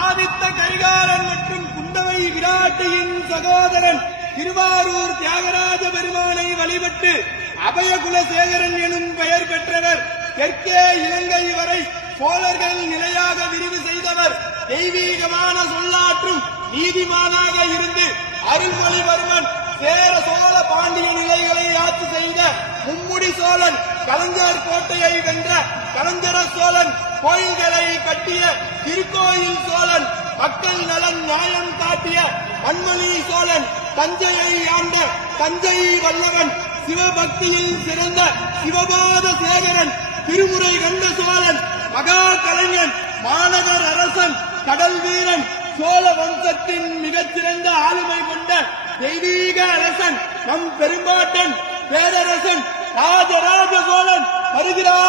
ஆதித்த கரிகாலன் மற்றும் குந்தவை விராட்டியின் சகோதரன் திருவாரூர் தியாகராஜ பெருமானை வழிபட்டு அபயகுலசேகரன் எனும் பெயர் பெற்றவர். தெற்கே இலங்கை வரை சோழர்கள் நிலையாக விரிவு செய்தவர். தெய்வீகமான சொல்லாற்றும் நீதிமானாக இருந்து அருள்மொழிவர்மன் சேர சோழ பாண்டிய நிலைகளை ஆட்சி செய்த மும்முடி சோழன், கலைஞர் கோட்டையை வென்ற கலைஞர சோழன், கோயில்களை கட்டிய திருக்கோயில் சோழன், மக்கள் நலன் நியாயம் காட்டிய மண்மொழி சோழன், தஞ்சையை ஆண்ட தஞ்சை வல்லவன், சிவபக்தியில் சிறந்த சிவபாத சேகரன், திருமுறை கண்ட சோழன், மகா கலைஞன், மாநகர் அரசன், கடல் வீரன், சோழ வம்சத்தின் மிகச்சிறந்த ஆளுமை கொண்ட தெய்வீக அரசன், நம் பெரும்பாட்டன் பேரரசன் ராஜராஜ சோழன் வருகிறார்.